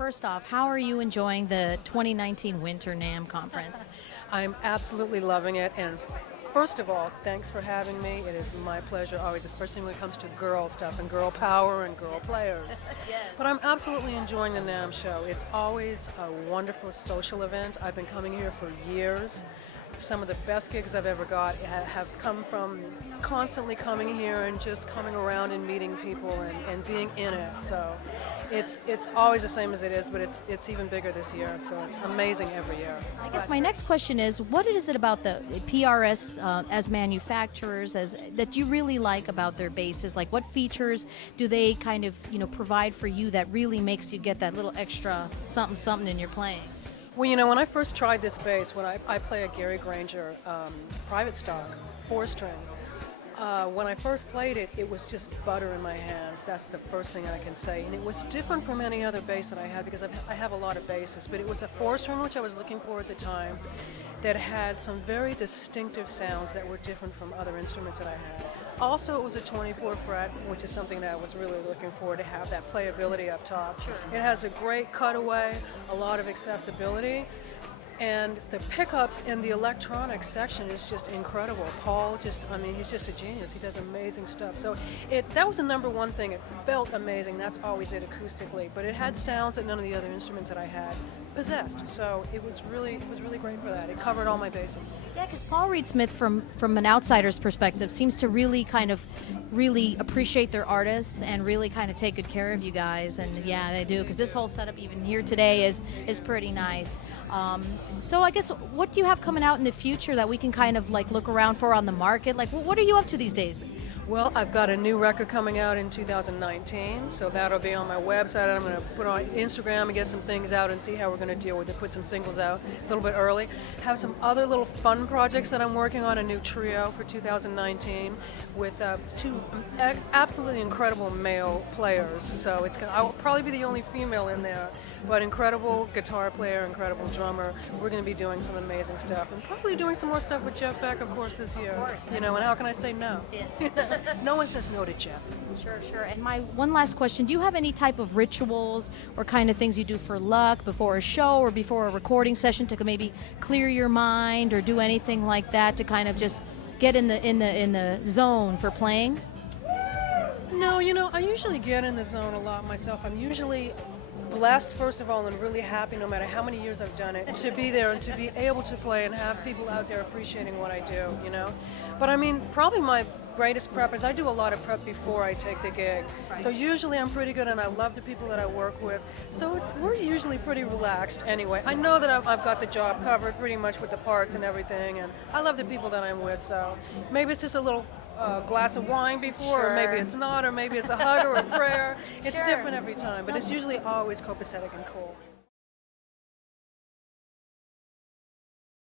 first off, how are you enjoying the 2019 Winter NAMM conference? I'm absolutely loving it, and first of all, thanks for having me. It is my pleasure always, especially when it comes to girl stuff and girl power and girl players. Yes. But I'm absolutely enjoying the NAMM show. It's always a wonderful social event. I've been coming here for years. Some of the best gigs I've ever got have come from constantly coming here and just coming around and meeting people and being in it. So it's always the same as it is, but it's even bigger this year. So it's amazing every year. I guess my next question is, what is it about the PRS as manufacturers that you really like about their bases? Like, what features do they kind of provide for you that really makes you get that little extra something in your playing? Well, when I first tried this bass, when I play a Gary Granger private stock, 4-string, when I first played it, it was just butter in my hands. That's the first thing I can say. And it was different from any other bass that I had because I have a lot of basses, but it was a 4-string, which I was looking for at the time, that had some very distinctive sounds that were different from other instruments that I had. Also, it was a 24 fret, which is something that I was really looking for, to have that playability up top. Sure. It has a great cutaway, a lot of accessibility, and the pickups in the electronics section is just incredible. Paul he's just a genius. He does amazing stuff. So that was the number one thing. It felt amazing. That's always it acoustically, but it had sounds that none of the other instruments that I had possessed. So it was really great for that. It covered all my bases. Yeah, because Paul Reed Smith, from an outsider's perspective, seems to really really appreciate their artists and really kind of take good care of you guys. And yeah, they do, because this whole setup even here today is pretty nice. So I guess, what do you have coming out in the future that we can kind of like look around for on the market? Like, what are you up to these days? Well, I've got a new record coming out in 2019, so that'll be on my website. I'm going to put it on Instagram and get some things out and see how we're going to deal with it, put some singles out a little bit early. Have some other little fun projects that I'm working on, a new trio for 2019 with two absolutely incredible male players. So I'll probably be the only female in there. But incredible guitar player, incredible drummer. We're going to be doing some amazing stuff, and probably doing some more stuff with Jeff Beck, of course, this year. Of course. And how can I say no? Yes. No one says no to Jeff. Sure. And my one last question, do you have any type of rituals or kind of things you do for luck before a show or before a recording session to maybe clear your mind, or do anything like that to kind of just get in the zone for playing? No, I usually get in the zone a lot myself. I'm usually blessed, first of all, and really happy, no matter how many years I've done it, to be there and to be able to play and have people out there appreciating what I do, But probably my greatest prep is I do a lot of prep before I take the gig. Right. So usually I'm pretty good, and I love the people that I work with. So we're usually pretty relaxed anyway. I know that I've got the job covered pretty much with the parts and everything, and I love the people that I'm with. So maybe it's just a little glass of wine before, Sure. or maybe it's not, or maybe it's a hug or a prayer. It's Sure. different every time, but it's usually always copacetic and cool.